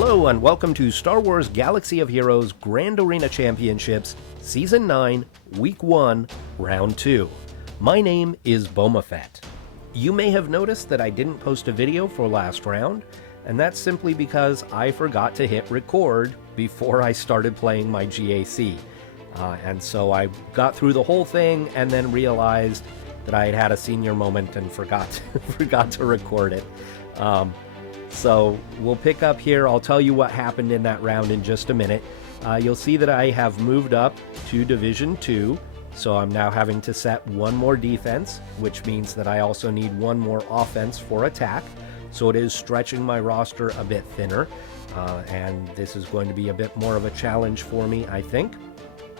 Hello and welcome to Star Wars Galaxy of Heroes Grand Arena Championships, Season 9, Week 1, Round 2. My name is Boma Fett. You may have noticed that I didn't post a video for last round, and that's simply because I forgot to hit record before I started playing my GAC. And so I got through the whole thing and then realized that I had had a senior moment and forgot to record it. So we'll pick up here. I'll tell you what happened in that round in just a minute. You'll see that I have moved up to Division 2, so I'm now having to set one more defense, which means that I also need one more offense for attack. So it is stretching my roster a bit thinner, and this is going to be a bit more of a challenge for me, I think.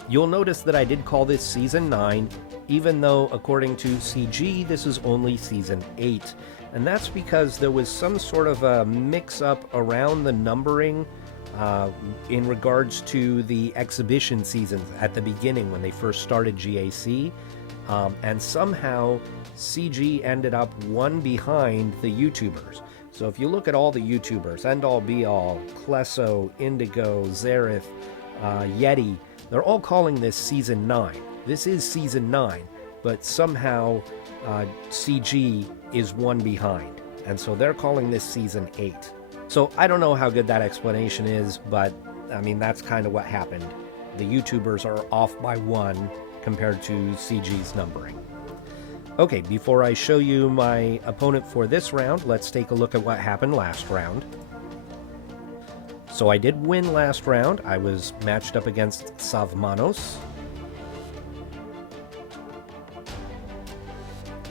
You'll notice that I did call this Season 9, even though, according to CG, this is only Season 8. And that's because there was some sort of a mix-up around the numbering in regards to the exhibition seasons at the beginning when they first started GAC. And somehow, CG ended up one behind the YouTubers. So if you look at all the YouTubers, End All Be All, Klesso, Indigo, Zareth, Yeti, they're all calling this Season 9. This is Season 9, but somehow CG is one behind, and so they're calling this Season 8. So I don't know how good that explanation is, but I mean, that's kind of what happened. The YouTubers are off by one compared to CG's numbering. Okay, before I show you my opponent for this round, let's take a look at what happened last round. So I did win last round. I was matched up against Savmanos.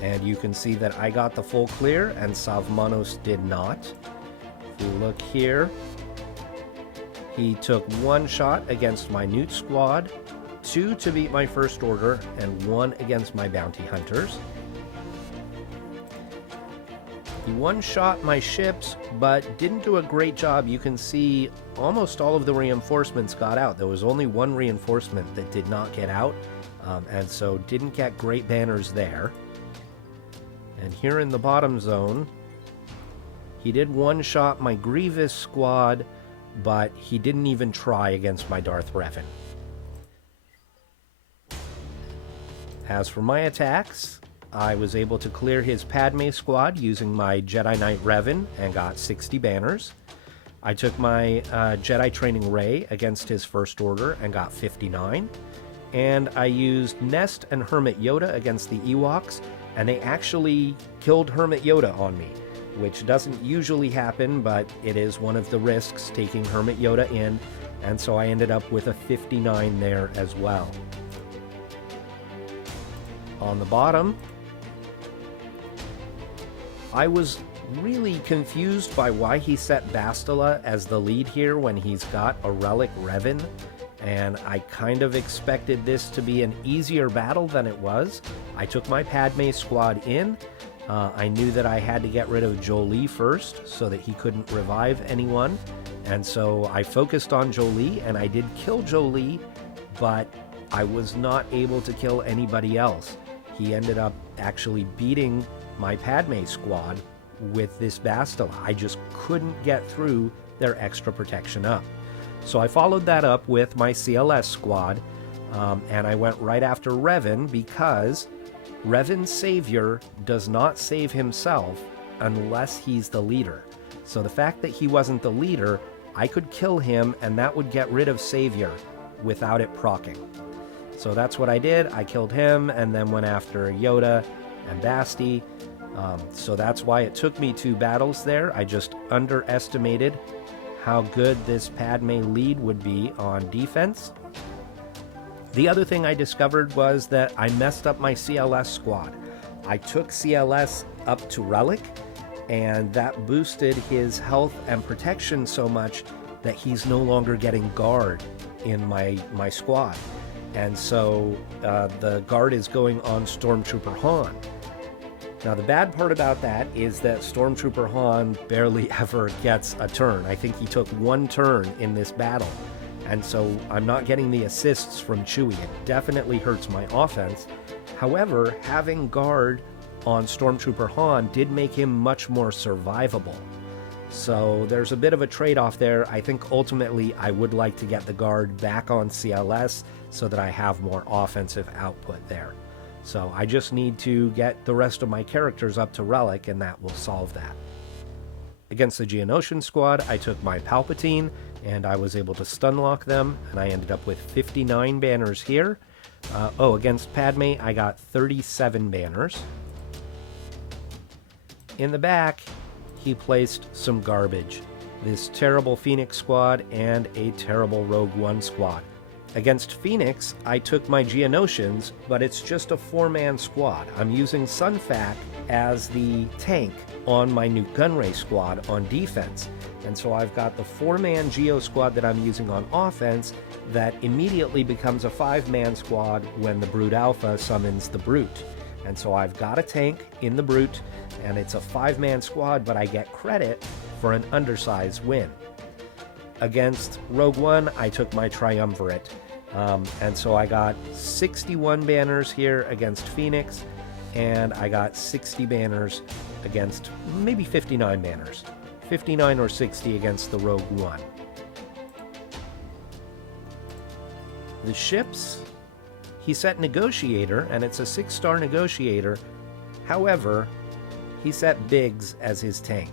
And you can see that I got the full clear and Savmanos did not. If you look here, he took one shot against my Newt squad, 2 to beat my First Order, and 1 against my Bounty Hunters. He one-shot my ships, but didn't do a great job. You can see almost all of the reinforcements got out. There was only one reinforcement that did not get out, and so didn't get great banners there. And here in the bottom zone, he did one-shot my Grievous squad, but he didn't even try against my Darth Revan. As for my attacks, I was able to clear his Padme squad using my Jedi Knight Revan and got 60 banners. I took my Jedi Training Rey against his First Order and got 59. And I used Nest and Hermit Yoda against the Ewoks, and they actually killed Hermit Yoda on me, which doesn't usually happen, but it is one of the risks taking Hermit Yoda in, and so I ended up with a 59 there as well. On the bottom, I was really confused by why he set Bastila as the lead here when he's got a Relic Revan, and I kind of expected this to be an easier battle than it was. I took my Padme squad in. I knew that I had to get rid of Jolie first so that he couldn't revive anyone, and so I focused on Jolie, and I did kill Jolie, but I was not able to kill anybody else. He ended up actually beating my Padme squad with this Bastila. I just couldn't get through their extra protection up. So I followed that up with my CLS squad, and I went right after Revan because Revan's savior does not save himself unless he's the leader. So the fact that he wasn't the leader, I could kill him and that would get rid of savior without it proccing. So that's what I did. I killed him and then went after Yoda and Basti. So that's why it took me 2 battles there. I just underestimated how good this Padme lead would be on defense. The other thing I discovered was that I messed up my CLS squad. I took CLS up to Relic, and that boosted his health and protection so much that he's no longer getting guard in my squad. And so the guard is going on Stormtrooper Han. Now the bad part about that is that Stormtrooper Han barely ever gets a turn. I think he took 1 turn in this battle, and so I'm not getting the assists from Chewie. It definitely hurts my offense. However, having guard on Stormtrooper Han did make him much more survivable. So there's a bit of a trade-off there. I think ultimately I would like to get the guard back on CLS so that I have more offensive output there. So I just need to get the rest of my characters up to Relic, and that will solve that. Against the Geonosian squad, I took my Palpatine, and I was able to stunlock them, and I ended up with 59 banners here. Against Padme, I got 37 banners. In the back, he placed some garbage. This terrible Phoenix squad and a terrible Rogue One squad. Against Phoenix, I took my Geonosians, but it's just a 4-man squad. I'm using Sunfac as the tank on my Nute Gunray squad on defense. And so I've got the 4-man Geo squad that I'm using on offense that immediately becomes a 5-man squad when the Brute Alpha summons the Brute. And so I've got a tank in the Brute, and it's a 5-man squad, but I get credit for an undersized win. Against Rogue One, I took my Triumvirate. And so I got 61 banners here against Phoenix, and I got 60 banners against, maybe 59 banners. 59 or 60 against the Rogue One. The ships, he set Negotiator, and it's a 6-star Negotiator. However, he set Biggs as his tank.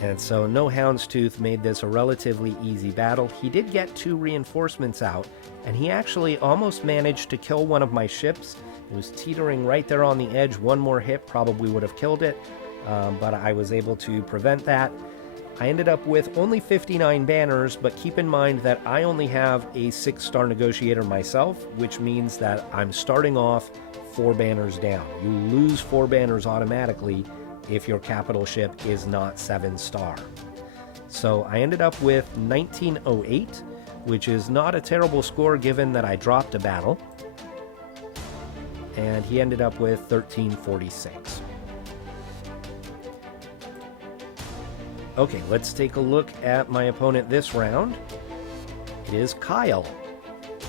And so no Houndstooth made this a relatively easy battle. He did get 2 reinforcements out, and he actually almost managed to kill one of my ships. It was teetering right there on the edge. One more hit probably would have killed it, but I was able to prevent that. I ended up with only 59 banners, but keep in mind that I only have a 6-star Negotiator myself, which means that I'm starting off 4 banners down. You lose 4 banners automatically if your capital ship is not 7-star. So I ended up with 1908, which is not a terrible score given that I dropped a battle. And he ended up with 1346. Okay, let's take a look at my opponent this round. It is Kyle.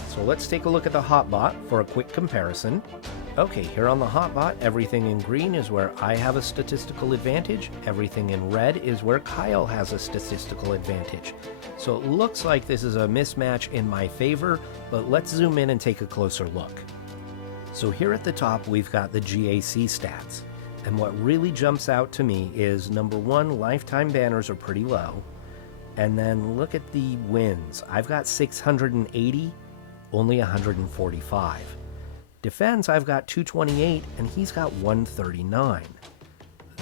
So let's take a look at the hotbot for a quick comparison. Okay, here on the hotbot, everything in green is where I have a statistical advantage. Everything in red is where Kyle has a statistical advantage. So it looks like this is a mismatch in my favor, but let's zoom in and take a closer look. So here at the top, we've got the GAC stats. And what really jumps out to me is, number 1, lifetime banners are pretty low. And then look at the wins. I've got 680, only 145. Defense, I've got 228, and he's got 139.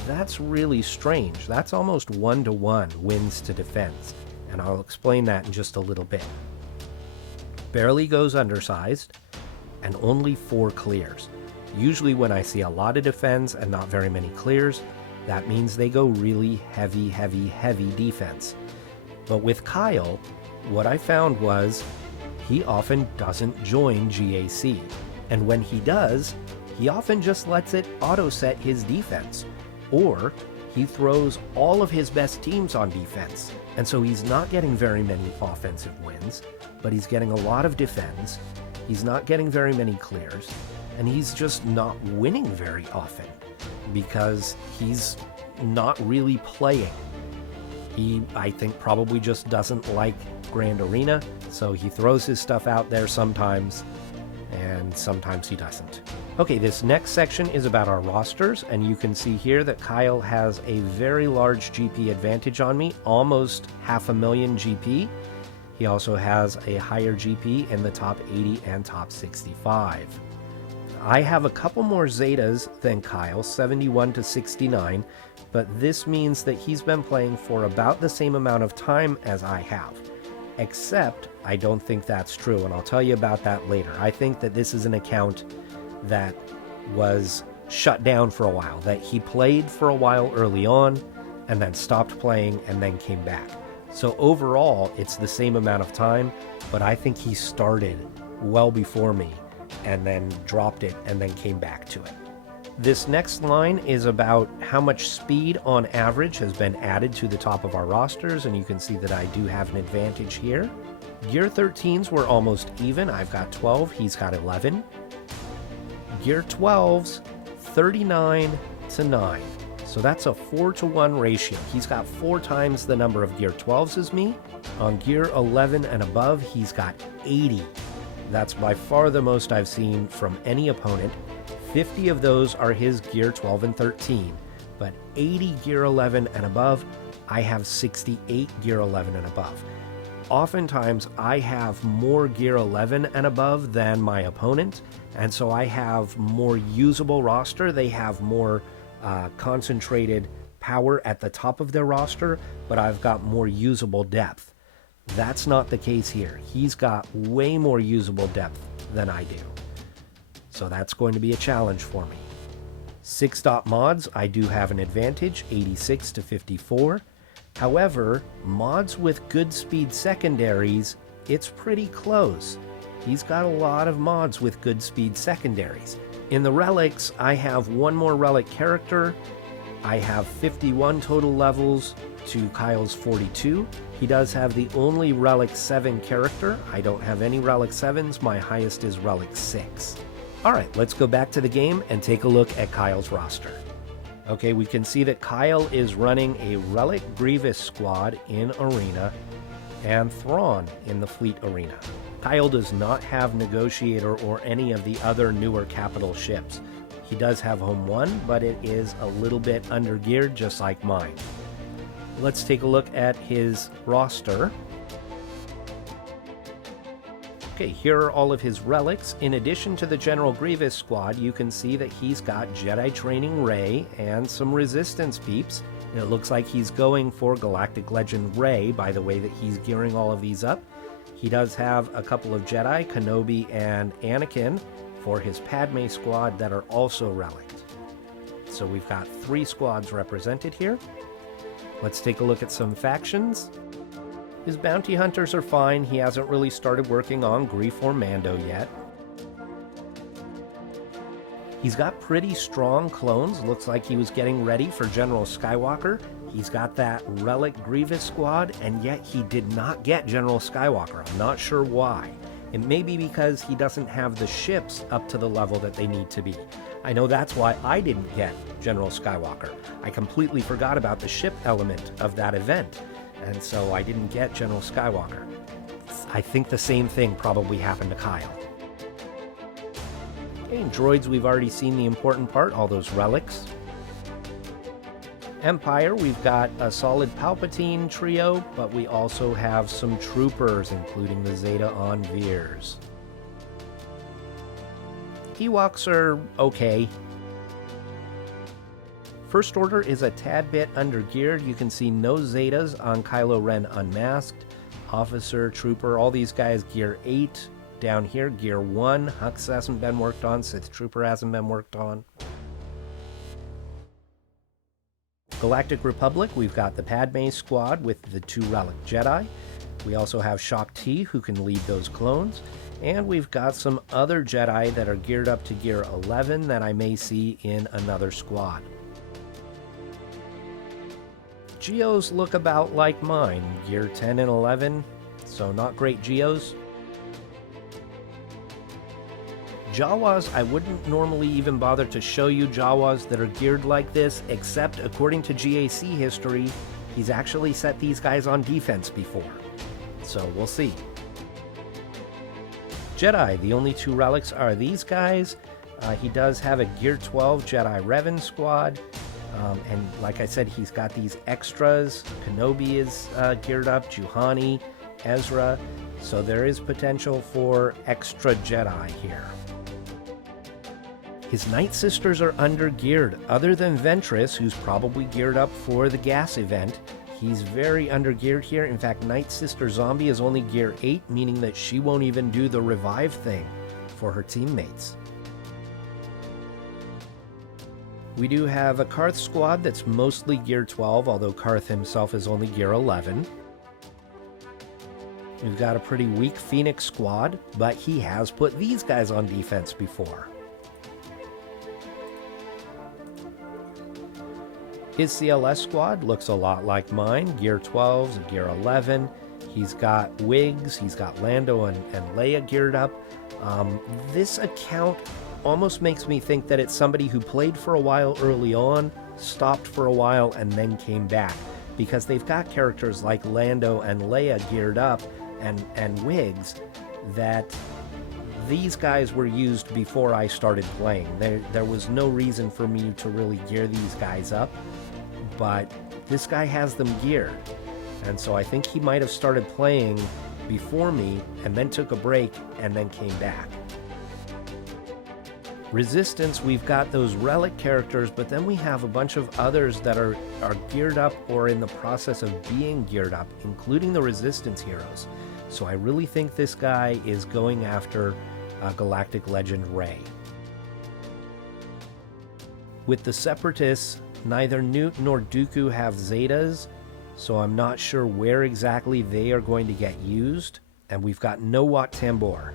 That's really strange. That's almost 1-to-1 wins to defense, and I'll explain that in just a little bit. Barely goes undersized, and only 4 clears. Usually when I see a lot of defense and not very many clears, that means they go really heavy, heavy, heavy defense. But with Kyle, what I found was he often doesn't join GAC. And when he does, he often just lets it auto-set his defense. Or he throws all of his best teams on defense. And so he's not getting very many offensive wins, but he's getting a lot of defense. He's not getting very many clears, and he's just not winning very often because he's not really playing. He, I think, probably just doesn't like Grand Arena, so he throws his stuff out there sometimes, and sometimes he doesn't. Okay, this next section is about our rosters, and you can see here that Kyle has a very large GP advantage on me, almost 500,000 GP. He also has a higher GP in the top 80 and top 65. I have a couple more Zetas than Kyle, 71 to 69, but this means that he's been playing for about the same amount of time as I have. Except, I don't think that's true, and I'll tell you about that later. I think that this is an account that was shut down for a while, that he played for a while early on, and then stopped playing, and then came back. So overall, it's the same amount of time, but I think he started well before me, and then dropped it, and then came back to it. This next line is about how much speed on average has been added to the top of our rosters, and you can see that I do have an advantage here. Gear 13s were almost even. I've got 12, he's got 11. Gear 12s, 39 to 9. So that's a 4-to-1 ratio. He's got 4 times the number of gear 12s as me. On gear 11 and above, he's got 80. That's by far the most I've seen from any opponent. 50 of those are his gear 12 and 13, but 80 gear 11 and above, I have 68 gear 11 and above. Oftentimes, I have more gear 11 and above than my opponent, and so I have more usable roster. They have more concentrated power at the top of their roster, but I've got more usable depth. That's not the case here. He's got way more usable depth than I do. So that's going to be a challenge for me. 6-dot mods, I do have an advantage, 86 to 54. However, mods with good speed secondaries, it's pretty close. He's got a lot of mods with good speed secondaries. In the relics, I have one more relic character. I have 51 total levels to Kyle's 42. He does have the only relic 7 character. I don't have any relic 7s. My highest is relic 6. All right, let's go back to the game and take a look at Kyle's roster. Okay, we can see that Kyle is running a Relic Grievous squad in Arena and Thrawn in the Fleet Arena. Kyle does not have Negotiator or any of the other newer capital ships. He does have Home 1, but it is a little bit undergeared, just like mine. Let's take a look at his roster. Okay, here are all of his relics. In addition to the General Grievous squad, you can see that he's got Jedi Training Rey and some Resistance peeps. And it looks like he's going for Galactic Legend Rey by the way that he's gearing all of these up. He does have a couple of Jedi, Kenobi and Anakin, for his Padme squad that are also relicked. So we've got 3 squads represented here. Let's take a look at some factions. His bounty hunters are fine. He hasn't really started working on Greef or Mando yet. He's got pretty strong clones. Looks like he was getting ready for General Skywalker. He's got that Relic Grievous squad, and yet he did not get General Skywalker. I'm not sure why. It may be because he doesn't have the ships up to the level that they need to be. I know that's why I didn't get General Skywalker. I completely forgot about the ship element of that event, and so I didn't get General Skywalker. I think the same thing probably happened to Kyle. Okay, in droids, we've already seen the important part, all those relics. Empire, we've got a solid Palpatine trio, but we also have some troopers, including the Zeta on Veers. Ewoks are okay. First Order is a tad bit undergeared. You can see no Zetas on Kylo Ren Unmasked. Officer, Trooper, all these guys gear 8. Down here, gear 1. Hux hasn't been worked on. Sith Trooper hasn't been worked on. Galactic Republic, we've got the Padme squad with the 2 Relic Jedi. We also have Shaak Ti, who can lead those clones. And we've got some other Jedi that are geared up to gear 11 that I may see in another squad. Geos look about like mine, gear 10 and 11, so not great Geos. Jawas, I wouldn't normally even bother to show you Jawas that are geared like this, except according to GAC history, he's actually set these guys on defense before. So we'll see. Jedi, the only 2 relics are these guys. He does have a gear 12 Jedi Revan squad. And like I said, he's got these extras. Kenobi is geared up, Juhani, Ezra. So there is potential for extra Jedi here. His Night Sisters are undergeared. Other than Ventress, who's probably geared up for the gas event, he's very undergeared here. In fact, Night Sister Zombie is only gear 8, meaning that she won't even do the revive thing for her teammates. We do have a Karth squad that's mostly gear 12, although Karth himself is only gear 11. We've got a pretty weak Phoenix squad, but he has put these guys on defense before. His CLS squad looks a lot like mine, gear 12s, gear 11. He's got Wigs, he's got Lando and Leia geared up. This account almost makes me think that it's somebody who played for a while early on, stopped for a while and then came back, because they've got characters like Lando and Leia geared up and wigs that these guys were used before I started playing. There was no reason for me to really gear these guys up, but this guy has them geared. And so I think he might have started playing before me and then took a break and then came back. Resistance, we've got those relic characters, but then we have a bunch of others that are geared up or in the process of being geared up, including the Resistance heroes. So I really think this guy is going after Galactic Legend Rey. With the Separatists, neither Newt nor Dooku have Zetas, so I'm not sure where exactly they are going to get used, and we've got no Wat Tambor.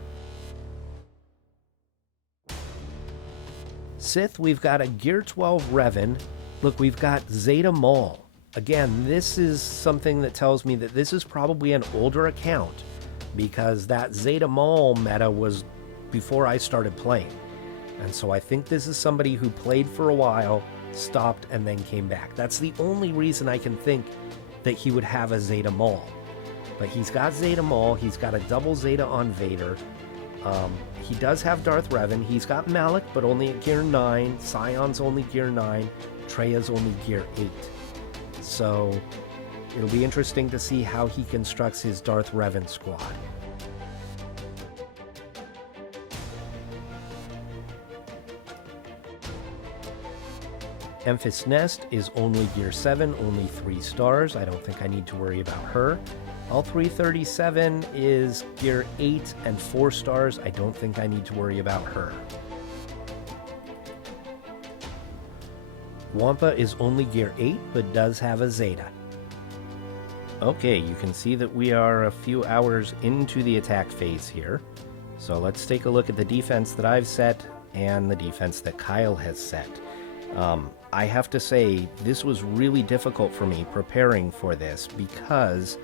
Sith, we've got a Gear 12 Revan. Look, we've got Zeta Maul. Again, this is something that tells me that this is probably an older account, because that Zeta Maul meta was before I started playing. And so I think this is somebody who played for a while, stopped, and then came back. That's the only reason I can think that he would have a Zeta Maul. But he's got Zeta Maul, he's got a double Zeta on Vader. He does have Darth Revan, he's got Malak, but only at Gear 9, Scion's only Gear 9, Treia's only Gear 8. So it'll be interesting to see how he constructs his Darth Revan squad. Emphas Nest is only Gear 7, only 3 stars. I don't think I need to worry about her. All 337 is Gear 8 and 4 stars. I don't think I need to worry about her. Wampa is only Gear 8, but does have a Zeta. Okay, you can see that we are a few hours into the attack phase here. So let's take a look at the defense that I've set and the defense that Kyle has set. I have to say, this was really difficult for me preparing for this, because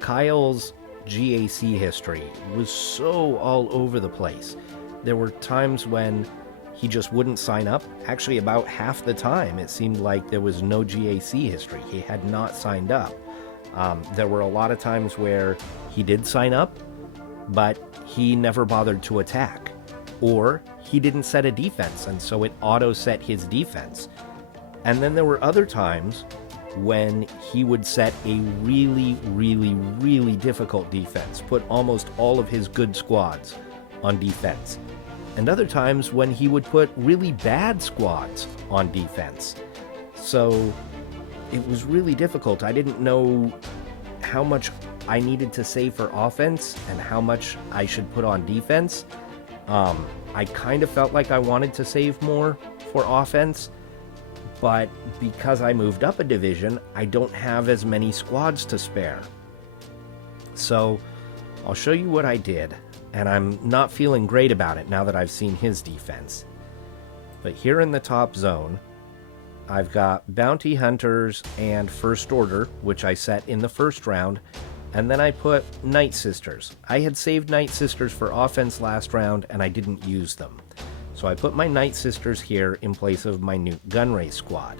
Kyle's GAC history was so all over the place. There were times when he just wouldn't sign up. Actually, about half the time, it seemed like there was no GAC history. He had not signed up. There were a lot of times where he did sign up, but he never bothered to attack. Or he didn't set a defense, and so it auto-set his defense. And then there were other times when he would set a really, really, really difficult defense, put almost all of his good squads on defense. And other times when he would put really bad squads on defense. So it was really difficult. I didn't know how much I needed to save for offense and how much I should put on defense. I kind of felt like I wanted to save more for offense, but because I moved up a division, I don't have as many squads to spare. So I'll show you what I did, and I'm not feeling great about it now that I've seen his defense. But here in the top zone, I've got Bounty Hunters and First Order, which I set in the first round, and then I put Night Sisters. I had saved Night Sisters for offense last round, and I didn't use them. So I put my Night Sisters here in place of my Newt Gunray squad.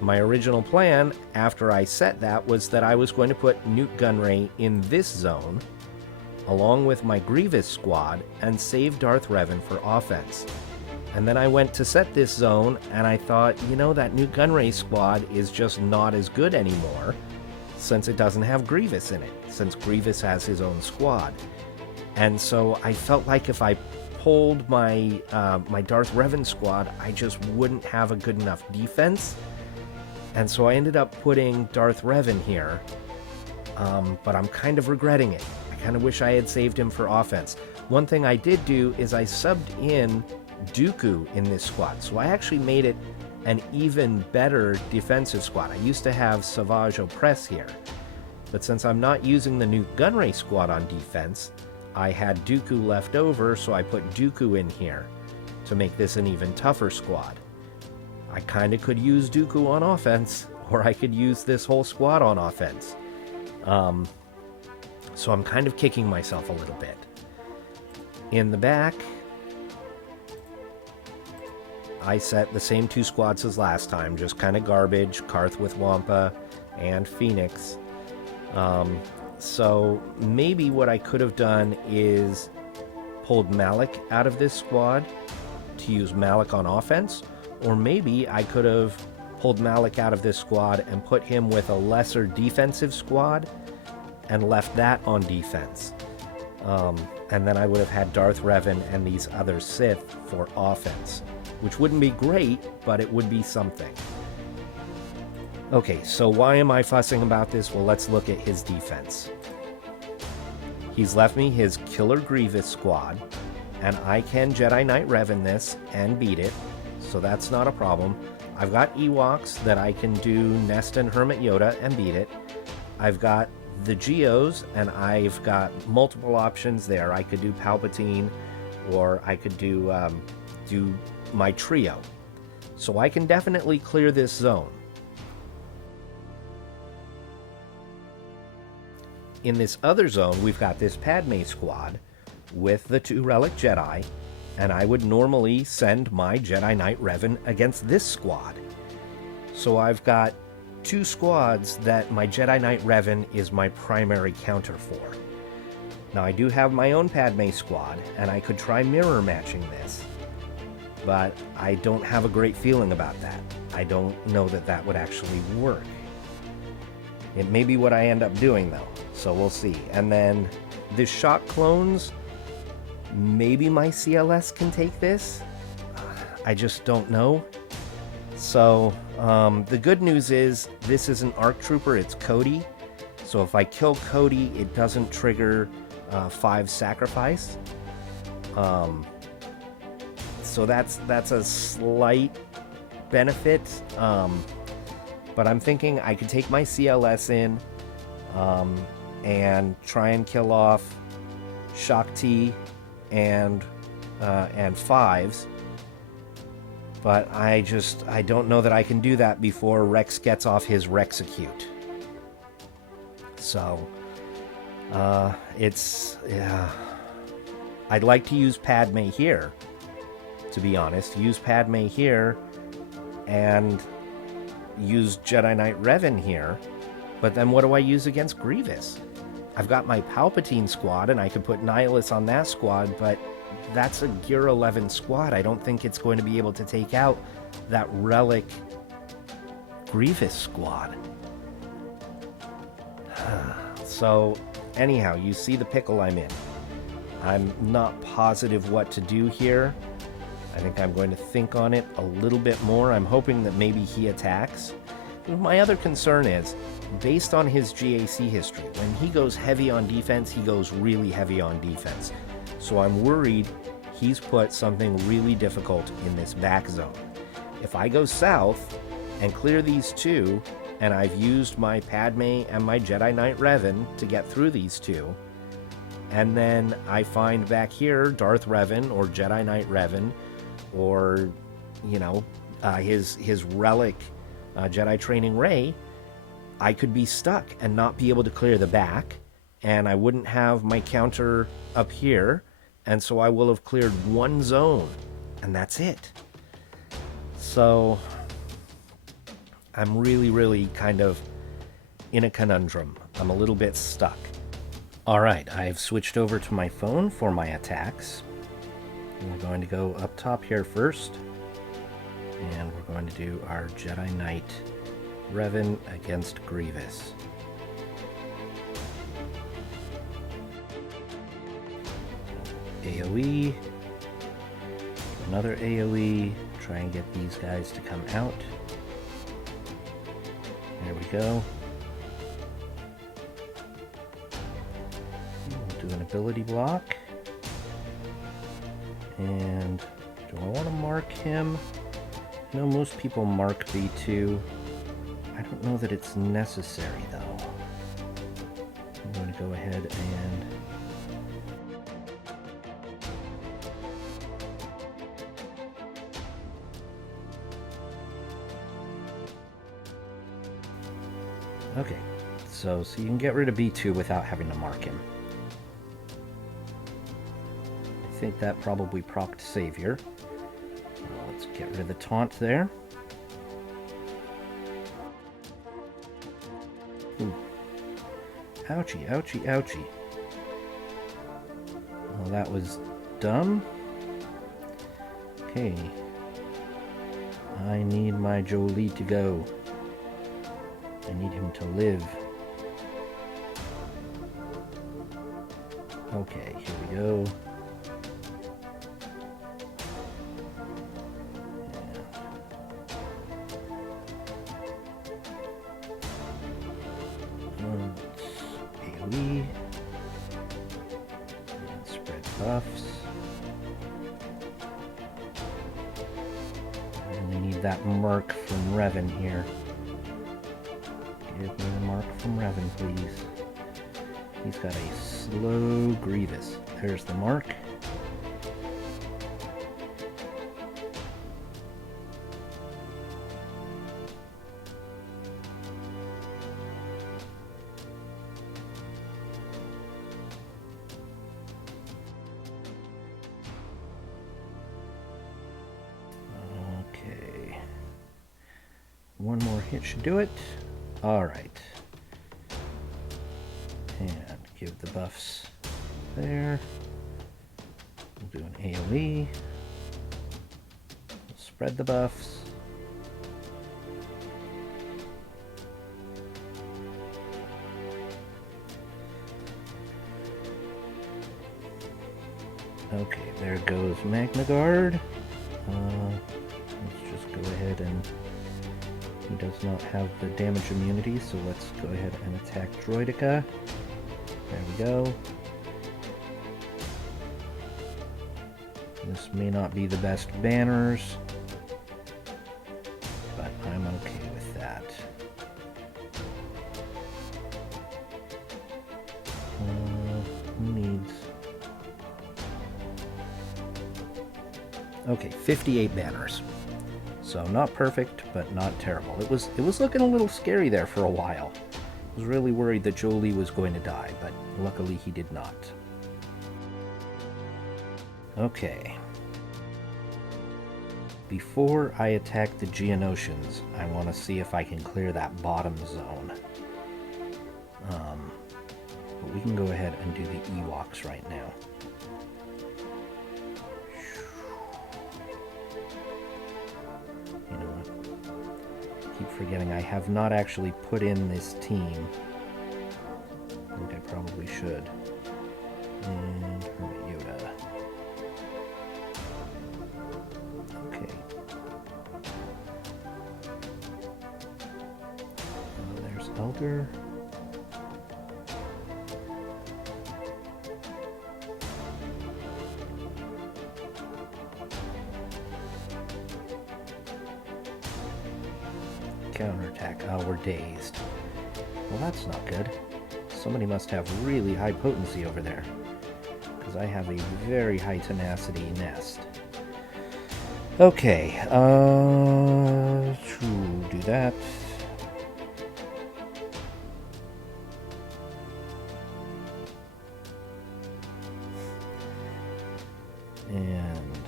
My original plan, after I set that, was that I was going to put Newt Gunray in this zone, along with my Grievous squad, and save Darth Revan for offense. And then I went to set this zone, and I thought, you know, that Newt Gunray squad is just not as good anymore, since it doesn't have Grievous in it, since Grievous has his own squad. And so I felt like if I pulled my my Darth Revan squad, I just wouldn't have a good enough defense. And so I ended up putting Darth Revan here, but I'm kind of regretting it. I kind of wish I had saved him for offense. One thing I did do is I subbed in Dooku in this squad, so I actually made it an even better defensive squad. I used to have SWGOH Oppress here, but since I'm not using the Newt Gunray squad on defense, I had Dooku left over, so I put Dooku in here to make this an even tougher squad. I kind of could use Dooku on offense, or I could use this whole squad on offense. So I'm kind of kicking myself a little bit. In the back, I set the same 2 squads as last time, just kind of garbage, Karth with Wampa and Phoenix. So maybe what I could have done is pulled Malik out of this squad to use Malik on offense, or maybe I could have pulled Malik out of this squad and put him with a lesser defensive squad and left that on defense. And then I would have had Darth Revan and these other Sith for offense, which wouldn't be great, but it would be something. Okay, so why am I fussing about this? Well, let's look at his defense. He's left me his Killer Grievous squad, and I can Jedi Knight Revan this and beat it, so that's not a problem. I've got Ewoks that I can do Nest and Hermit Yoda and beat it. I've got the Geos, and I've got multiple options there. I could do Palpatine, or I could do my trio. So I can definitely clear this zone. In this other zone, we've got this Padme squad with the 2 Relic Jedi, and I would normally send my Jedi Knight Revan against this squad. So I've got 2 squads that my Jedi Knight Revan is my primary counter for. Now I do have my own Padme squad, and I could try mirror matching this, but I don't have a great feeling about that. I don't know that that would actually work. It may be what I end up doing though, so we'll see. And then this Shock Clones, maybe my CLS can take this. I just don't know. So the good news is this is an ARC Trooper, it's Cody. So if I kill Cody, it doesn't trigger 5 sacrifice. So that's a slight benefit. But I'm thinking I could take my CLS in and try and kill off Shock T and 5s. But I don't know that I can do that before Rex gets off his Rexecute. So I'd like to use Padme here, to be honest. Use Padme here and use Jedi Knight Revan here, but then what do I use against Grievous? I've got my Palpatine squad, and I could put Nihilus on that squad, but that's a Gear 11 squad. I don't think it's going to be able to take out that Relic Grievous squad. So, anyhow, you see the pickle I'm in. I'm not positive what to do here. I think I'm going to think on it a little bit more. I'm hoping that maybe he attacks. My other concern is, based on his GAC history, when he goes heavy on defense, he goes really heavy on defense. So I'm worried he's put something really difficult in this back zone. If I go south and clear these 2, and I've used my Padme and my Jedi Knight Revan to get through these 2, and then I find back here Darth Revan or Jedi Knight Revan, or, you know, his Relic Jedi Training Ray, I could be stuck and not be able to clear the back, and I wouldn't have my counter up here, and so I will have cleared 1 zone, and that's it. So I'm really kind of in a conundrum. I'm a little bit stuck. Alright, I've switched over to my phone for my attacks. We're going to go up top here first, and we're going to do our Jedi Knight Revan against Grievous. AoE, another AoE, try and get these guys to come out. There we go. We'll do an ability block. And do I want to mark him? I know most people mark B2. I don't know that it's necessary though. I'm going to go ahead and okay, so you can get rid of B2 without having to mark him. I think that probably procced Savior. Let's Get rid of the taunt there. Ooh. Ouchie, ouchie, ouchie. Well, that was dumb. Okay. I need my Jolie to go. I need him to live. Okay, here we go. AoE. And spread buffs. I really need that Mark from Revan here. Give me the Mark from Revan, please. He's got a slow Grievous. There's the Mark. Okay. One more hit should do it. Alright. And give the buffs there. We'll do an AoE. We'll spread the buffs. Okay, there goes Magna Guard. Let's just go ahead and... He does not have the damage immunity, so let's go ahead and attack Droideka. There we go. This may not be the best banners, but I'm okay with that. Who needs... Okay, 58 banners. So not perfect, but not terrible. It was looking a little scary there for a while. I was really worried that Jolie was going to die, but luckily he did not. Okay. Before I attack the Geonosians, I want to see if I can clear that bottom zone. But we can go ahead and do the Ewoks right now. Forgetting I have not actually put in this team. I think I probably should. And Hermit Yoda. Okay. There's Elder. Counterattack. Oh, we're dazed. Well, that's not good. Somebody must have really high potency over there, because I have a very high tenacity nest. Okay, do that. And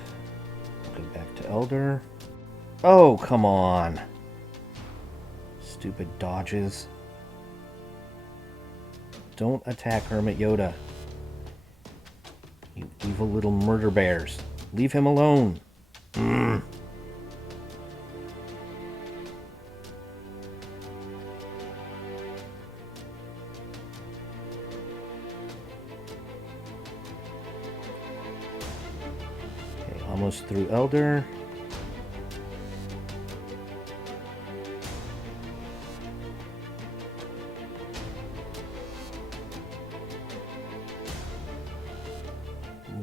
go back to Elder. Oh, come on. Stupid dodges. Don't attack Hermit Yoda. You evil little murder bears. Leave him alone. Okay, almost through Elder.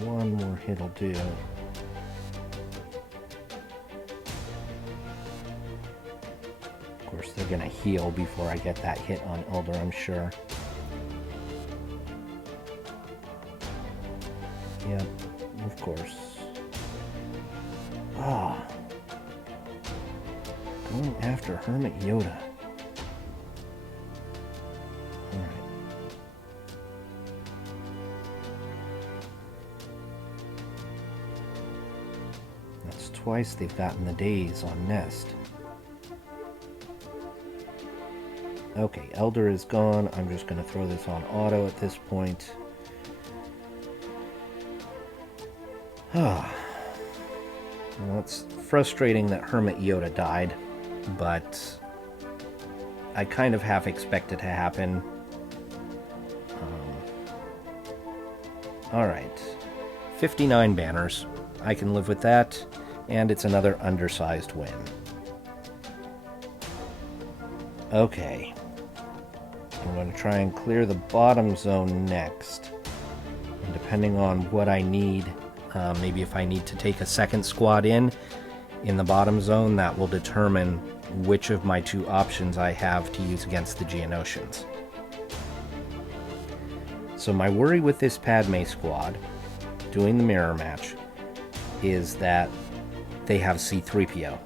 One more hit'll do. Of course, they're gonna heal before I get that hit on Elder, I'm sure. Yep, of course. Ah. Going after Hermit Yoda. twice they've gotten the days on Nest. Okay, Elder is gone. I'm just going to throw this on auto at this point. Well, it's frustrating that Hermit Yoda died, but I kind of half expect it to happen. Alright, 59 banners. I can live with that, and it's another undersized win. Okay, I'm going to try and clear the bottom zone next, and depending on what I need, maybe if I need to take a second squad in the bottom zone, that will determine which of my two options I have to use against the Geonosians. So my worry with this Padme squad, doing the mirror match, is that they have C-3PO.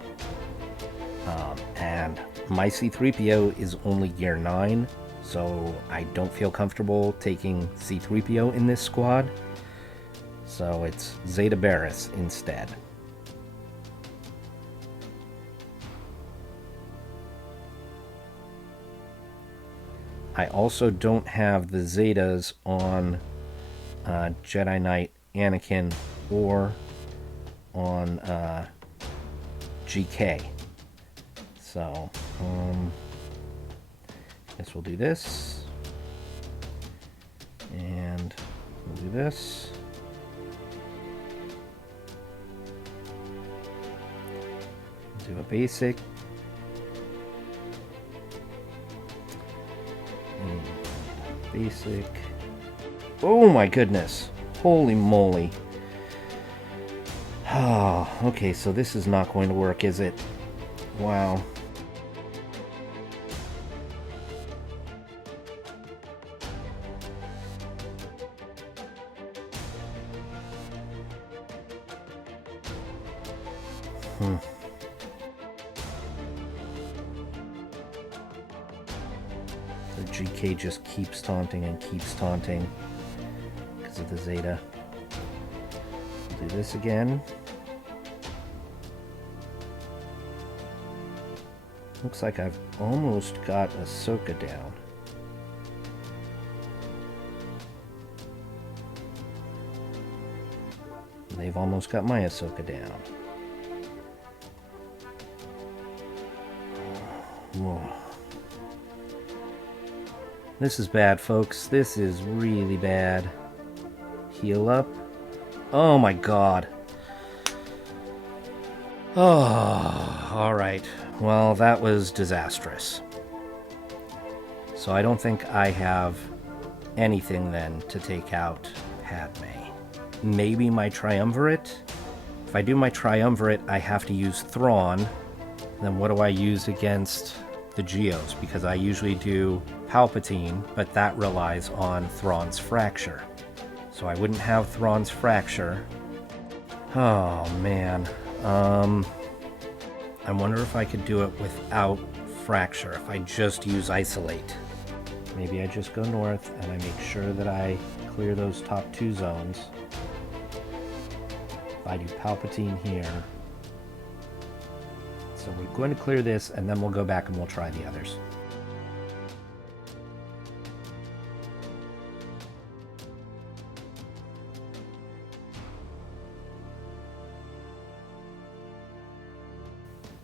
And my C-3PO is only gear 9, so I don't feel comfortable taking C-3PO in this squad. So it's Zeta Barris instead. I also don't have the Zetas on Jedi Knight Anakin or on GK. So, I guess we'll do this. And we'll do this. Do a basic. And basic. Oh my goodness. Holy moly. Oh, okay, so this is not going to work, is it? Wow. The GK just keeps taunting and keeps taunting because of the Zeta. We'll do this again. Looks like I've almost got Ahsoka down. They've almost got my Ahsoka down. Whoa. This is bad, folks. This is really bad. Heal up. Oh my god. Oh, alright. Well, that was disastrous. So I don't think I have anything then to take out Padme. Maybe my Triumvirate? If I do my Triumvirate, I have to use Thrawn. Then what do I use against the Geos? Because I usually do Palpatine, but that relies on Thrawn's Fracture. So I wouldn't have Thrawn's Fracture. Oh, man. I wonder if I could do it without Fracture, if I just use Isolate. Maybe I just go north and I make sure that I clear those top two zones. If I do Palpatine here. So we're going to clear this and then we'll go back and we'll try the others.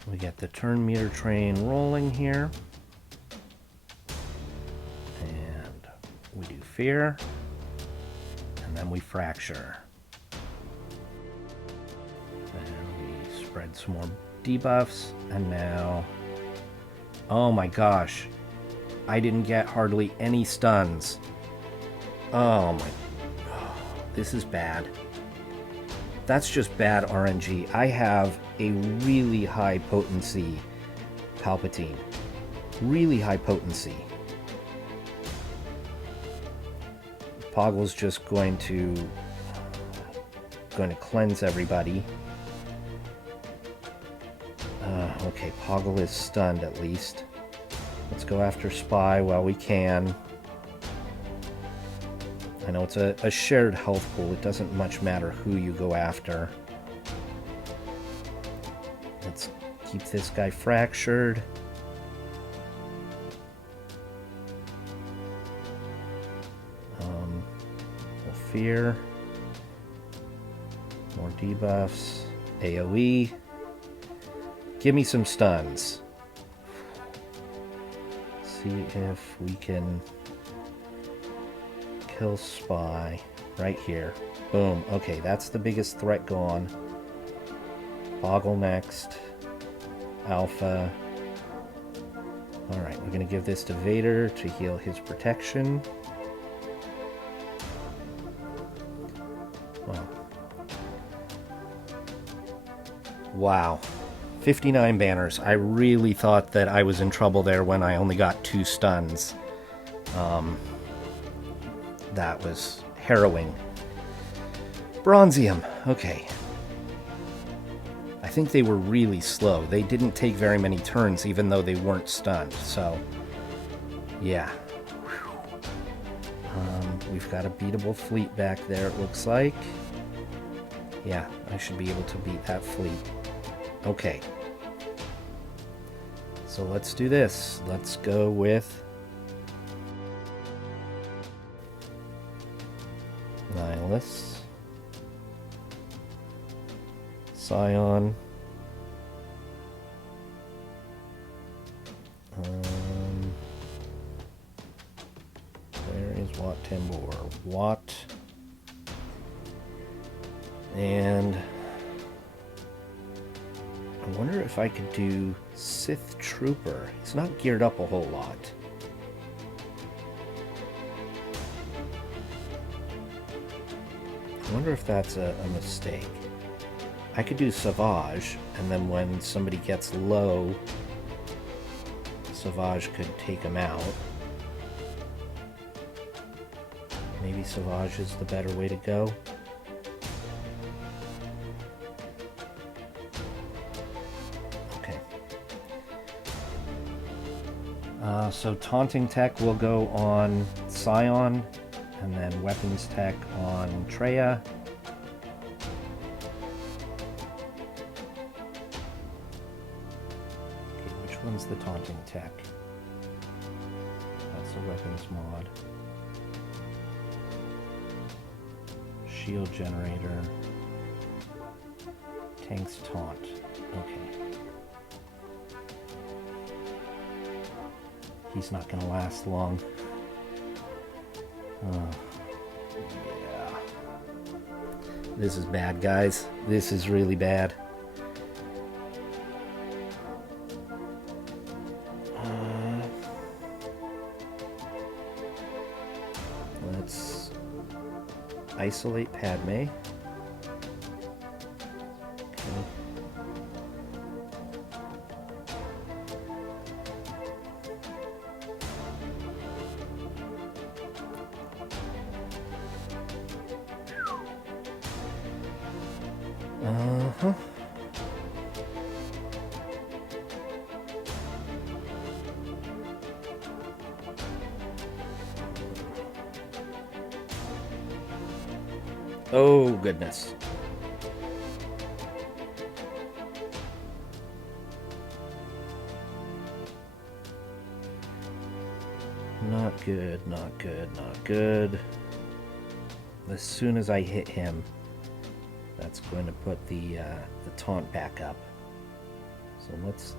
We get the turn meter train rolling here. And we do fear. And then we fracture. And we spread some more debuffs. And now... oh my gosh. I didn't get hardly any stuns. Oh my... oh, this is bad. That's just bad RNG. I have a really high potency Palpatine. Really high potency. Poggle's just going to cleanse everybody. Okay, Poggle is stunned at least. Let's go after Spy while we can. I know it's a shared health pool. It doesn't much matter who you go after. Let's keep this guy fractured. No fear. More debuffs. AoE. Give me some stuns. See if we can kill Spy right here. Boom. Okay, that's the biggest threat gone. Boggle next. Alpha. Alright, we're going to give this to Vader to heal his protection. Wow. 59 banners. I really thought that I was in trouble there when I only got 2 stuns. That was harrowing. Bronzium. Okay. I think they were really slow. They didn't take very many turns even though they weren't stunned. So, yeah. We've got a beatable fleet back there, it looks like. Yeah, I should be able to beat that fleet. Okay. So let's do this. Let's go with Nihilus, Scion, where is Wat Tambor? Wat, and I wonder if I could do Sith Trooper. He's not geared up a whole lot. I wonder if that's a mistake. I could do Savage, and then when somebody gets low, Savage could take him out. Maybe Savage is the better way to go. Okay. So Taunting Tech will go on Scion, and then Weapons Tech on Traya. Okay, which one's the Taunting Tech? That's a Weapons mod. Shield Generator. Tanks Taunt. Okay. He's not going to last long. Yeah. This is bad, guys. This is really bad. Let's isolate Padme. Okay. Uh-huh. Oh, goodness. Not good, not good, not good. As soon as I hit him, that's going to put the taunt back up. So let's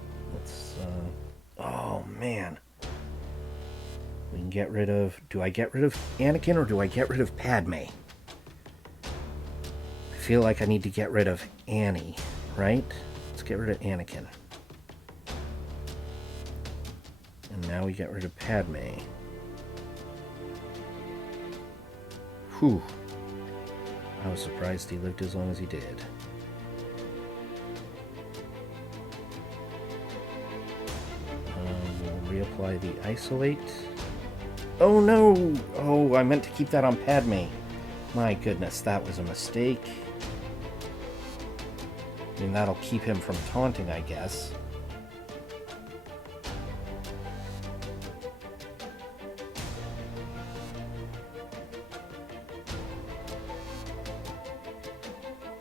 oh man. We can get rid of, do I get rid of Anakin or do I get rid of Padme? I feel like I need to get rid of Annie, right? Let's get rid of Anakin. And now we get rid of Padme. Whew. I was surprised he lived as long as he did. We'll reapply the isolate. Oh no! Oh, I meant to keep that on Padme. My goodness, that was a mistake. I mean, that'll keep him from taunting, I guess.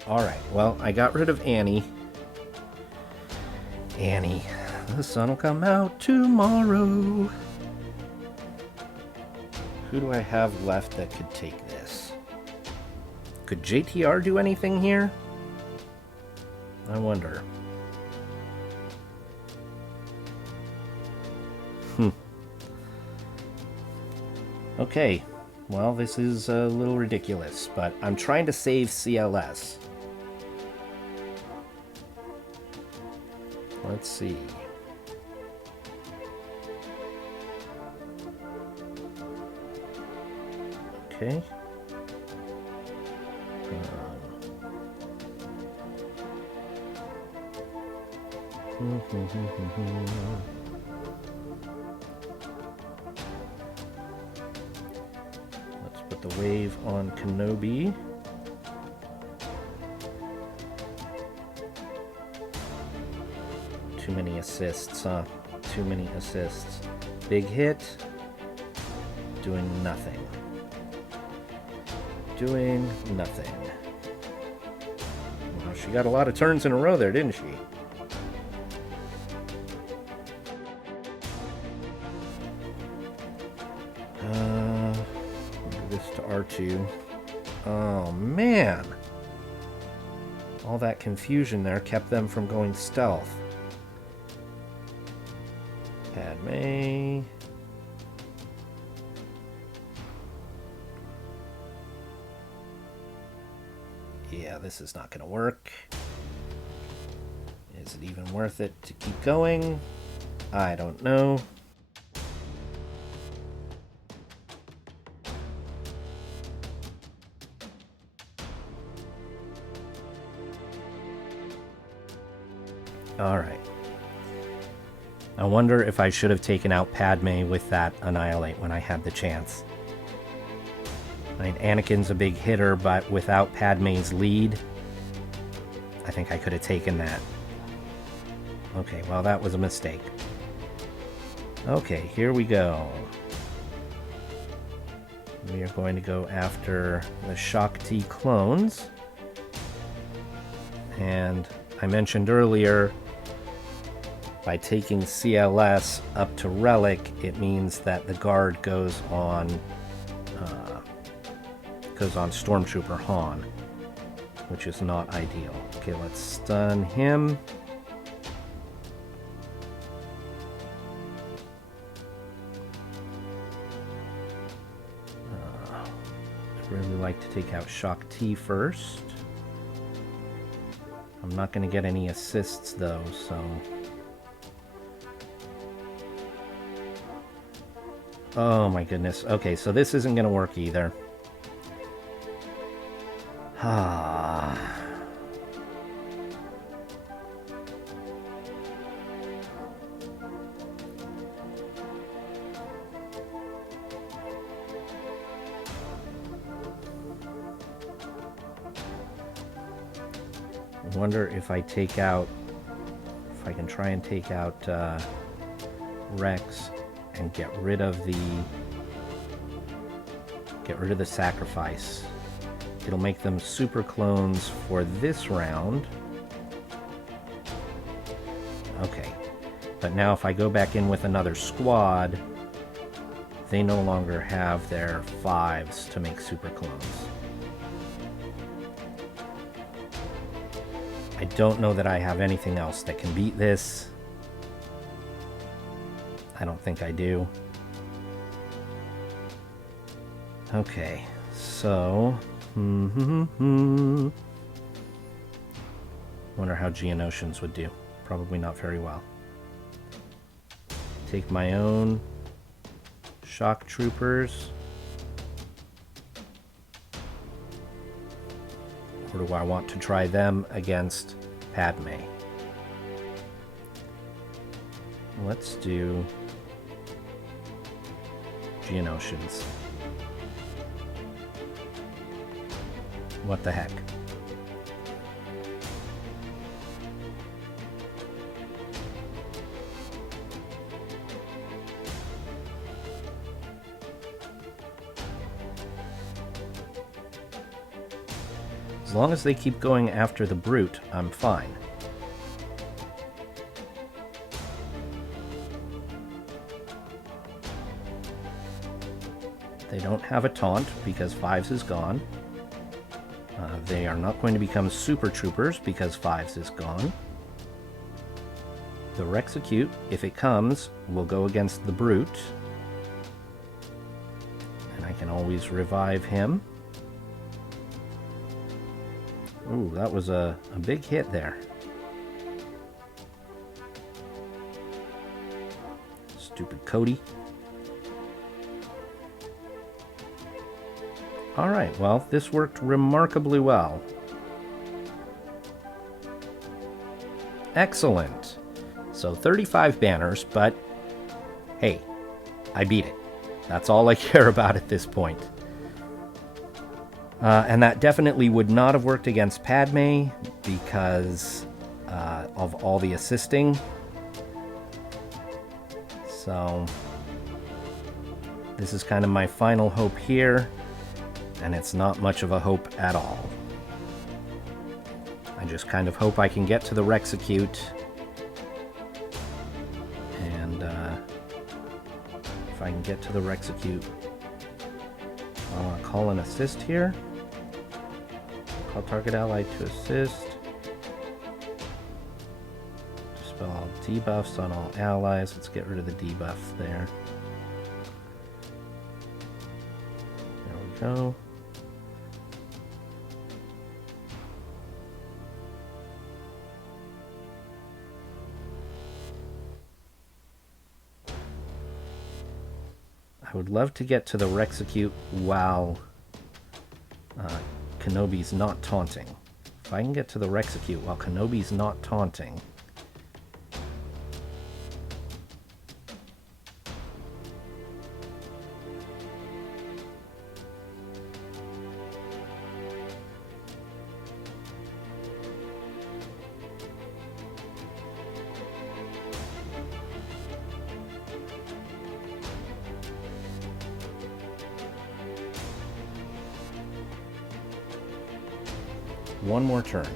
Alright, well, I got rid of Annie. Annie, the sun will come out tomorrow. Who do I have left that could take this? Could JTR do anything here? I wonder. Okay, well, this is a little ridiculous, but I'm trying to save CLS. Let's see. Okay. Let's put the wave on Kenobi. Too many assists, huh? Too many assists. Big hit. Doing nothing. Doing nothing. Well, she got a lot of turns in a row there, didn't she? This to R2. Oh, man. All that confusion there kept them from going stealth. Padme. Yeah, this is not going to work. Is it even worth it to keep going? I don't know. Alright. I wonder if I should have taken out Padme with that Annihilate when I had the chance. I mean, Anakin's a big hitter, but without Padme's lead, I think I could have taken that. Okay, well, that was a mistake. Okay, here we go. We are going to go after the Shaak Ti clones. And I mentioned earlier, by taking CLS up to Relic, it means that the guard goes on Stormtrooper Han, which is not ideal. Okay, let's stun him. I'd really like to take out Shaak Ti first. I'm not going to get any assists though, so... Oh my goodness. Okay, so this isn't going to work either. Ah. I wonder if I take out... If I can try and take out Rex and get rid of the sacrifice. It'll make them super clones for this round. Okay, but now if I go back in with another squad, they no longer have their 5s to make super clones. I don't know that I have anything else that can beat this. I don't think I do. Okay, so... Wonder how Geonosians would do. Probably not very well. Take my own shock troopers. Or do I want to try them against Padme? Let's do Geonosians. What the heck? As long as they keep going after the brute, I'm fine. They don't have a taunt because Fives is gone. They are not going to become Super Troopers because Fives is gone. The Rexecute, if it comes, will go against the Brute. And I can always revive him. Ooh, that was a big hit there. Stupid Cody. Alright, well, this worked remarkably well. Excellent. So 35 banners, but hey, I beat it. That's all I care about at this point. And that definitely would not have worked against Padme because of all the assisting. So this is kind of my final hope here, and it's not much of a hope at all. I just kind of hope I can get to the Rexecute. And if I can get to the Rexecute, I want to call an assist here. Call target ally to assist. Dispel all debuffs on all allies. Let's get rid of the debuff there. There we go. I would love to get to the Rexecute while Kenobi's not taunting. If I can get to the Rexecute while Kenobi's not taunting. One more turn.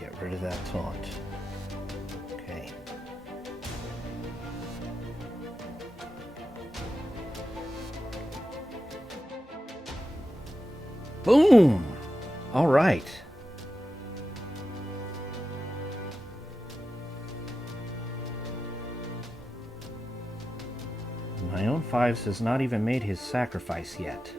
Get rid of that taunt. Okay. Boom! All right. My own Fives has not even made his sacrifice yet.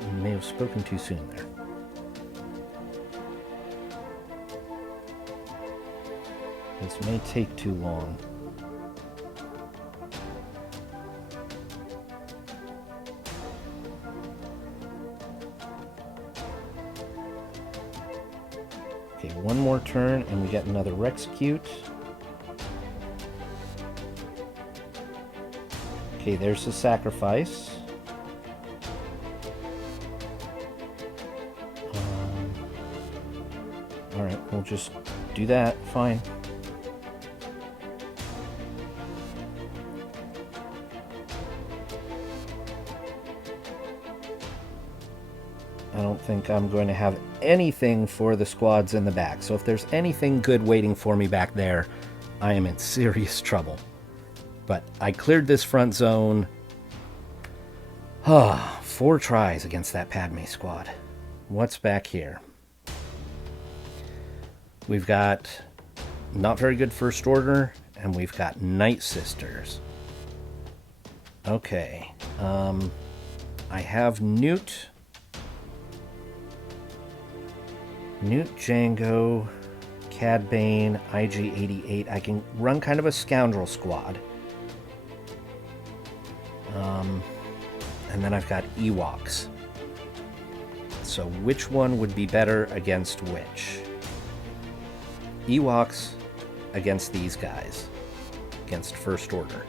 I may have spoken too soon there. This may take too long. Okay, one more turn and we get another Rexecute. Okay, there's the sacrifice. Alright, we'll just do that. Fine. I don't think I'm going to have anything for the squads in the back. So if there's anything good waiting for me back there, I am in serious trouble. But I cleared this front zone. 4 tries against that Padme squad. What's back here? We've got not very good First Order, and we've got Night Sisters. Okay. I have Newt, Django, Cad Bane, IG-88. I can run kind of a scoundrel squad. And then I've got Ewoks. So which one would be better against which? Ewoks against these guys, against First Order.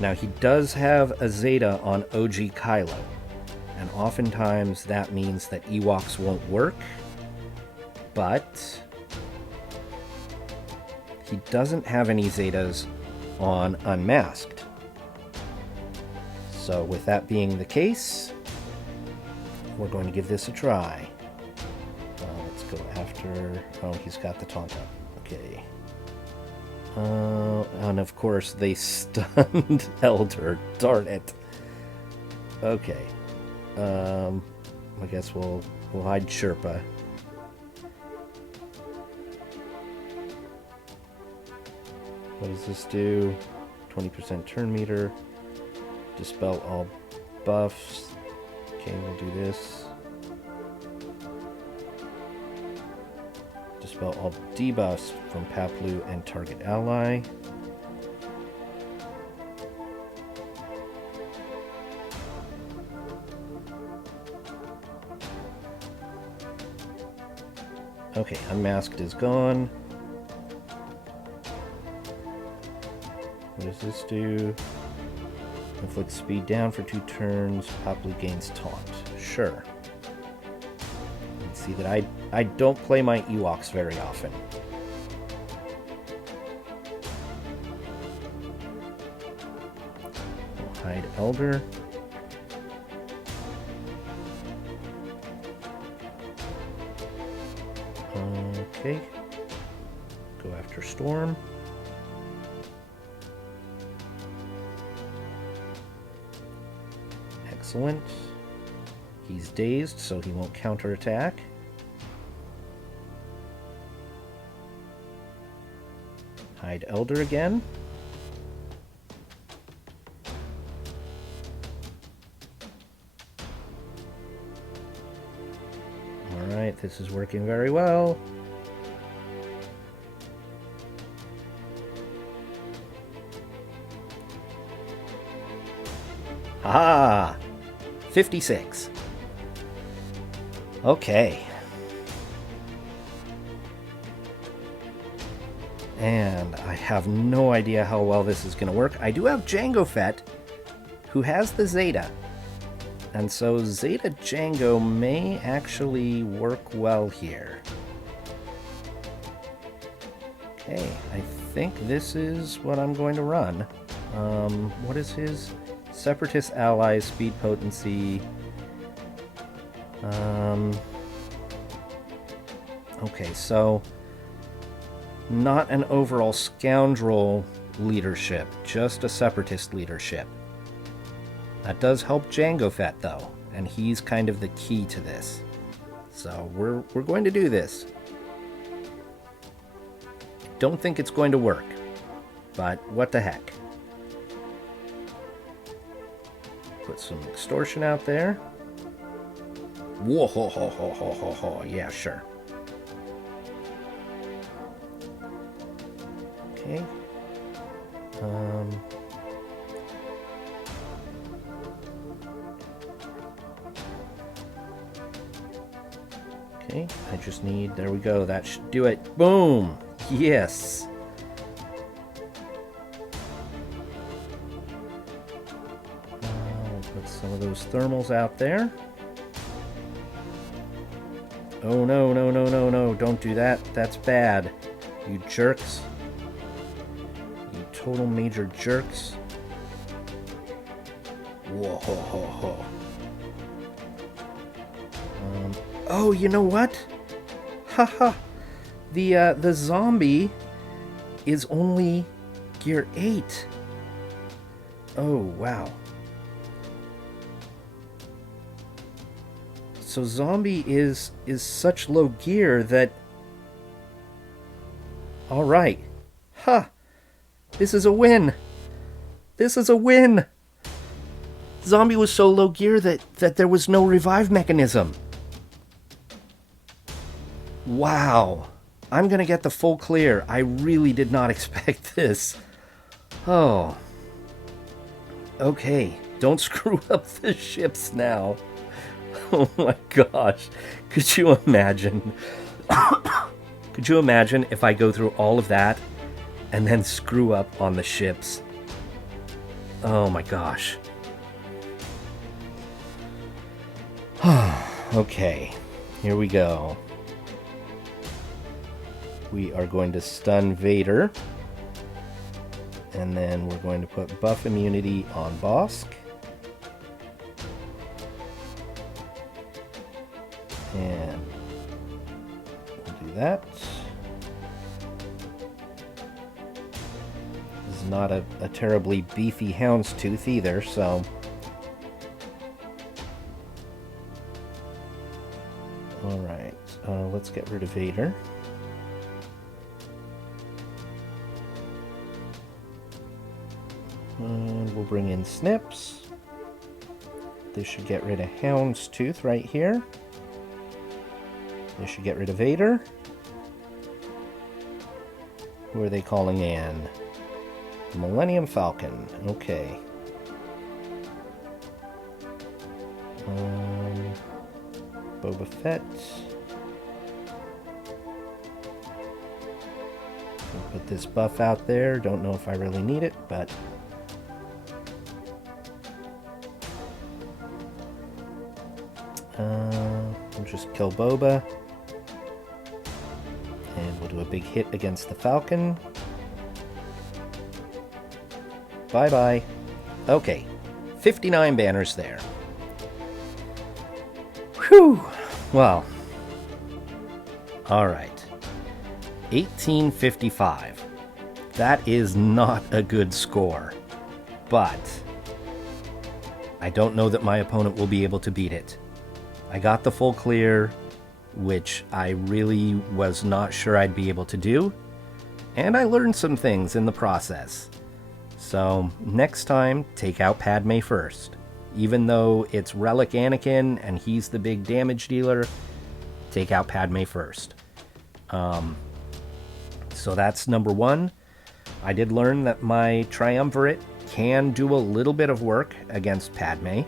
Now, he does have a Zeta on OG Kylo, and oftentimes that means that Ewoks won't work, but he doesn't have any Zetas on Unmasked. So with that being the case, we're going to give this a try. Let's go after... Oh, he's got the taunt up. Okay. And of course they stunned Elder. Darn it. Okay. I guess we'll hide Sherpa. What does this do? 20% turn meter. Dispel all buffs. Okay, we'll do this. Dispel all debuffs from Paplu and target ally. Okay, Unmasked is gone. What does this do? Inflict speed down for 2 turns. Paplu gains taunt. Sure. You can see that I don't play my Ewoks very often. We'll hide Elder. Okay. Go after Storm. Excellent. He's dazed, so he won't counterattack. Hide Elder again. Alright, this is working very well. Ah, 56. Okay. And I have no idea how well this is going to work. I do have Jango Fett, who has the Zeta. And so Zeta Jango may actually work well here. Okay, I think this is what I'm going to run. What is his? Separatist allies, speed potency. Okay, so not an overall scoundrel leadership, just a separatist leadership. That does help Jango Fett though, and he's kind of the key to this. So we're going to do this. Don't think it's going to work, but what the heck. Put some extortion out there. Whoa, ho, ho, ho, ho, ho, ho. Yeah, sure. Okay. Okay, I just need... There we go. That should do it. Boom! Yes! Put some of those thermals out there. Oh no, no, no, no, no. Don't do that. That's bad. You jerks. You total major jerks. Whoa, ho, ho, ho. Oh, you know what? Haha. The zombie is only gear 8. Oh, wow. So zombie is such low gear that... Alright. Ha! This is a win! This is a win! Zombie was so low gear that there was no revive mechanism. Wow. I'm gonna get the full clear. I really did not expect this. Oh. Okay. Don't screw up the ships now. Oh my gosh. Could you imagine? Could you imagine if I go through all of that and then screw up on the ships? Oh my gosh. Okay, here we go. We are going to stun Vader. And then we're going to put buff immunity on Bosk. And we'll do that. This is not a terribly beefy houndstooth either, so... Alright, let's get rid of Vader. And we'll bring in Snips. This should get rid of Houndstooth right here. This should get rid of Vader. Who are they calling in? The Millennium Falcon. Okay. Boma Fett. We'll put this buff out there. Don't know if I really need it, but... we'll just kill Boba. And we'll do a big hit against the Falcon. Bye-bye. Okay. 59 banners there. Whew. Well. Alright. 1855. That is not a good score. But I don't know that my opponent will be able to beat it. I got the full clear, which I really was not sure I'd be able to do, and I learned some things in the process. So next time, take out Padme first. Even though it's Relic Anakin and he's the big damage dealer, take out Padme first. So that's number one. I did learn that my Triumvirate can do a little bit of work against Padme.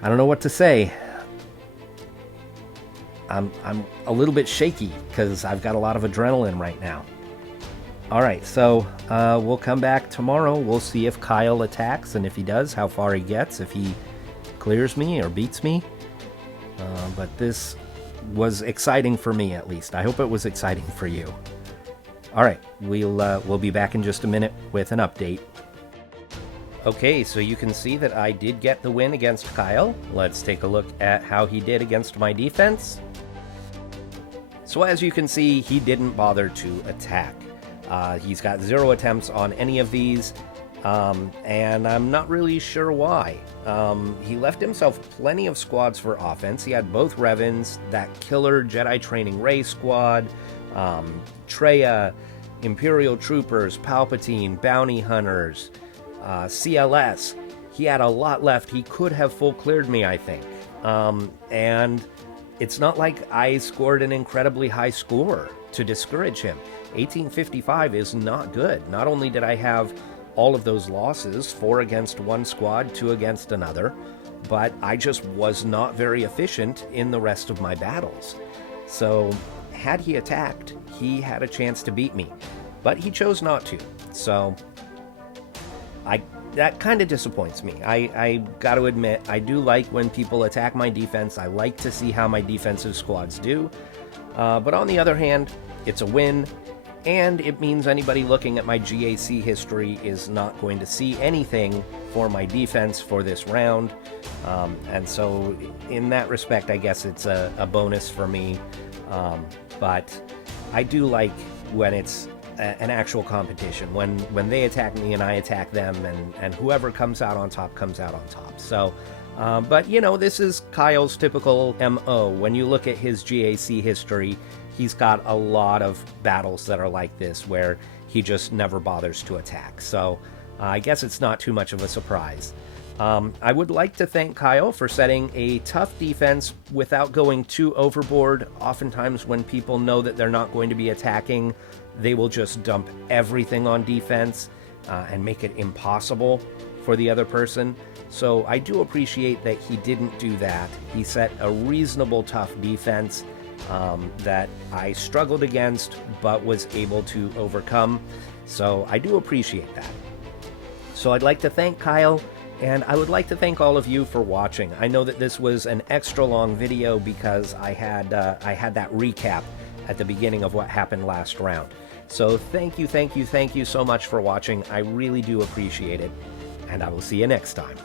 I don't know what to say. I'm a little bit shaky because I've got a lot of adrenaline right now. Alright, so we'll come back tomorrow. We'll see if Kyle attacks, and if he does, how far he gets, if he clears me or beats me. But this was exciting for me, at least. I hope it was exciting for you. Alright, we'll be back in just a minute with an update. Okay, so you can see that I did get the win against Kyle. Let's take a look at how he did against my defense. So as you can see, he didn't bother to attack. He's got 0 attempts on any of these, and I'm not really sure why. He left himself plenty of squads for offense. He had both Revans, that killer Jedi Training Ray squad, Traya, Imperial Troopers, Palpatine, Bounty Hunters, CLS. He had a lot left. He could have full cleared me, I think. And it's not like I scored an incredibly high score to discourage him. 1855 is not good. Not only did I have all of those losses, 4 against one squad, 2 against another, but I just was not very efficient in the rest of my battles. So had he attacked, he had a chance to beat me, but he chose not to. So that kind of disappoints me. I got to admit, I do like when people attack my defense. I like to see how my defensive squads do. But on the other hand, it's a win, and it means anybody looking at my GAC history is not going to see anything for my defense for this round. And so in that respect, I guess it's a bonus for me. But I do like when it's an actual competition, when they attack me and I attack them, and whoever comes out on top comes out on top. So, but you know, this is Kyle's typical MO. When you look at his GAC history, he's got a lot of battles that are like this, where he just never bothers to attack. So I guess it's not too much of a surprise. I would like to thank Kyle for setting a tough defense without going too overboard. Oftentimes when people know that they're not going to be attacking, they will just dump everything on defense and make it impossible for the other person. So I do appreciate that he didn't do that. He set a reasonable tough defense, that I struggled against but was able to overcome. So I do appreciate that. So I'd like to thank Kyle, and I would like to thank all of you for watching. I know that this was an extra long video because I had that recap at the beginning of what happened last round. So thank you so much for watching. I really do appreciate it, and I will see you next time.